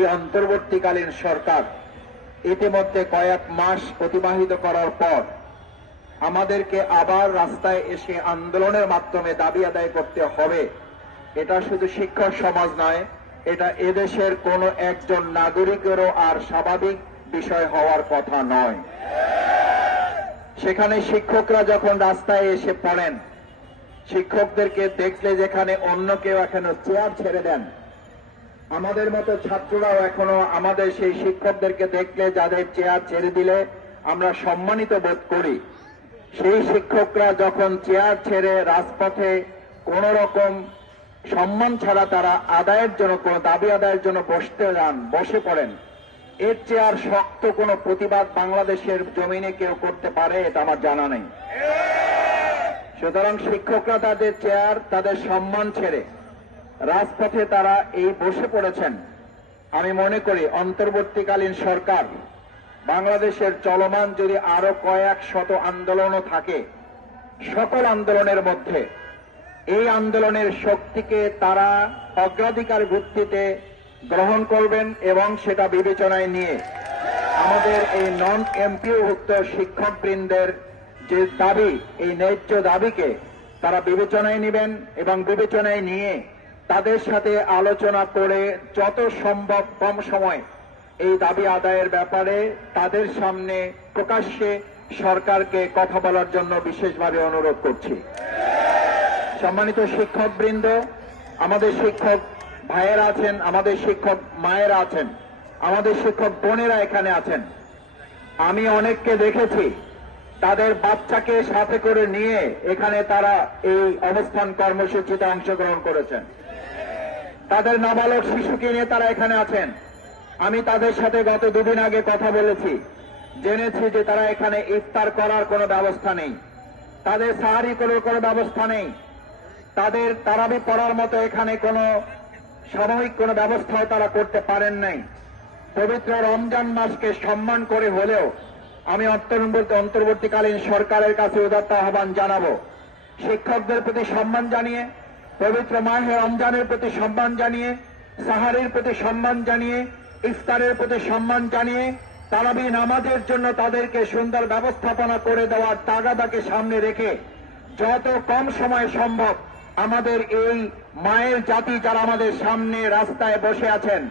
এই অন্তর্বর্তীকালীন সরকার ইতিমধ্যে কয়েক মাস অতিবাহিত করার পর আমাদেরকে আবার রাস্তায় এসে আন্দোলনের মাধ্যমে দাবি আদায় করতে হবে। এটা শুধু শিক্ষক সমাজ নয়, এটা এদেশের কোনো একজন নাগরিকেরও আর স্বাভাবিক বিষয় হওয়ার কথা নয়। সেখানে শিক্ষকরা যখন রাস্তায় এসে পড়েন, শিক্ষকদেরকে দেখলে যেখানে অন্য কেউ এখানে চেয়ার ছেড়ে দেন আমাদের মতো ছাত্ররাও এখনও আমাদের সেই শিক্ষকদেরকে দেখলে, যাদের চেয়ার ছেড়ে দিলে আমরা সম্মানিত বোধ করি। সেই শিক্ষকরা যখন চেয়ার ছেড়ে রাজপথে কোন রকম সম্মান ছাড়া তারা আদায়ের জন্য, কোন দাবি আদায়ের জন্য বসতে যান, বসে পড়েন, এর চেয়ার শক্ত কোনো প্রতিবাদ বাংলাদেশের জমিনে কেউ করতে পারে, এটা আমার জানা নেই। সুতরাং শিক্ষকরা তাদের চেয়ার, তাদের সম্মান ছেড়ে রাজপথে তারা এই বসে পড়েছেন। আমি মনে করি, অন্তর্বর্তীকালীন সরকার, বাংলাদেশের চলমান যদি আরও কয়েক শত আন্দোলনও থাকে, সকল আন্দোলনের মধ্যে এই আন্দোলনের শক্তিকে তারা অগ্রাধিকার ভিত্তিতে গ্রহণ করবেন এবং সেটা বিবেচনায় নিয়ে আমাদের এই নন এমপিওভুক্ত শিক্ষকবৃন্দের যে দাবি, এই ন্যায্য দাবিকে তারা বিবেচনায় নেবেন এবং বিবেচনায় নিয়ে তাদের সাথে আলোচনা করে যত সম্ভব কম সময় এই দাবি আদায়ের ব্যাপারে তাদের সামনে প্রকাশ্যে সরকারকে কথা বলার জন্য বিশেষভাবে অনুরোধ করছি। সম্মানিত শিক্ষকবৃন্দ, আমাদের শিক্ষক ভাইয়েরা আছেন, আমাদের শিক্ষক মায়েরা আছেন, আমাদের শিক্ষক বোনেরা এখানে আছেন। আমি অনেককে দেখেছি, তাদের বাচ্চাকে সাথে করে নিয়ে এখানে তারা এই অবস্থান কর্মসূচিতে অংশগ্রহণ করেছেন। তাদের নাবালক শিশুকে নিয়ে তারা এখানে আছেন। আমি তাদের সাথে গত দুদিন আগে কথা বলেছি। জেনেছি যে তারা এখানে ইফতার করার কোনো ব্যবস্থা নেই। তাদের সাহারি করার কোনো ব্যবস্থা নেই। তাদের তারাবি পড়ার মতো এখানে কোনো সাময়িক কোনো ব্যবস্থাও তারা করতে পারেন নাই। পবিত্র রমজান মাসকে সম্মান করে হলেও আমি অন্তর্বর্তী অন্তর্বর্তীকালীন সরকারের কাছে উদাত্ত আহ্বান জানাব। শিক্ষকদের প্রতি সম্মান জানিয়ে পবিত্র মাহে রমজানের প্রতি সম্মান জানিয়ে, সাহারের প্রতি সম্মান জানিয়ে, ইফতারের প্রতি সম্মান জানিয়ে, তারাবি নামাজের জন্য তাদেরকে সুন্দর ব্যবস্থাপনা করে দেওয়ার তাগাদাকে সামনে রেখে যত কম সময় সম্ভব আমাদের এই মায়ের জাতি যারা আমাদের সামনে রাস্তায় বসে আছেন,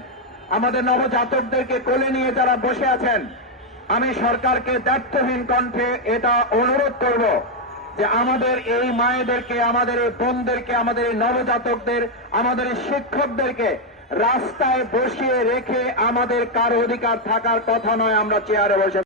আমাদের নবজাতকদেরকে কোলে নিয়ে যারা বসে আছেন, আমি সরকারকে দায়িত্বহীন কণ্ঠে এটা অনুরোধ করব। যে আমাদের এই মায়েদেরকে, আমাদের এই বোনদেরকে, আমাদের এই নবজাতকদের, আমাদের এই শিক্ষকদেরকে রাস্তায় বসিয়ে রেখে আমাদের কার অধিকার থাকার কথা নয়, আমরা চেয়ারে বসে